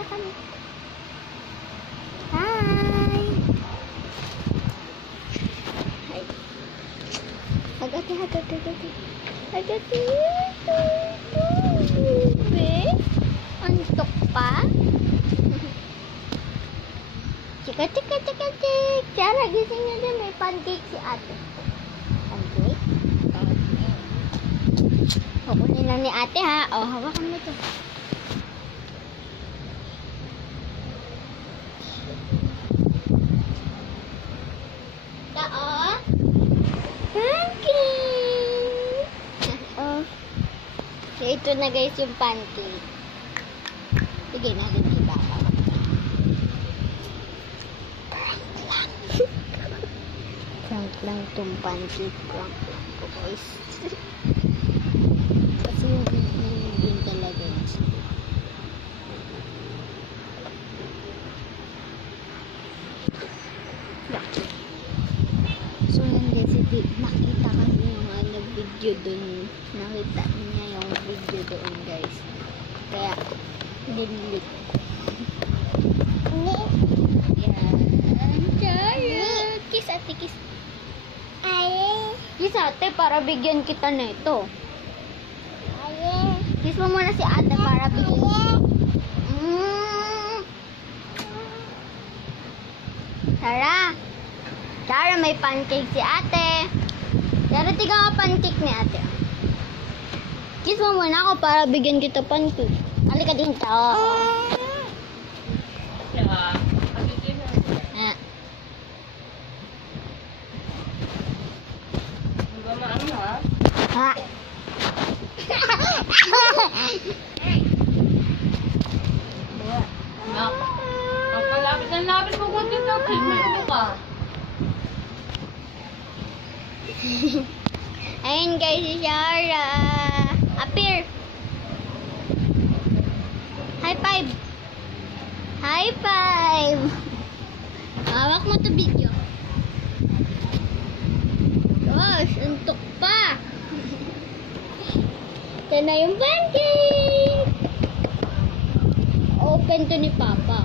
masaya kami. Hi! Hi. Agati. Be? Antok pa? Chika. Tiara, gising niyo din. May pancake si ate. Pancake? Kukunin lang ni ate ha. O, hawakan mo ito. Pancake! Oh. So, ito na guys yung pancake. Bigay natin kay Papa. Prank lang itong pancake. Prank lang po guys. Kasi yung talaga yun. So yan guys, nakita kasi yung nag-video dun. Nakita niya yung video doon guys. Kaya, nililit ko. Yan. Chaya. Kiss ate, kiss. Kiss ate para bigyan kita na ito. Kiss mo muna si ate para bigyan. Tara, may pancake si ate. Tara, tiga ka pancake ni ate. Kiss mo muna ako para bigyan kita pancake. Halika din to. Ha? Lapit mo kung dito. Ano ka? Ayun guys, si Shara. Appear. High five. High five. Hawak mo to video. Gosh, untok pa. Ito na yung pancake. Open to ni Papa.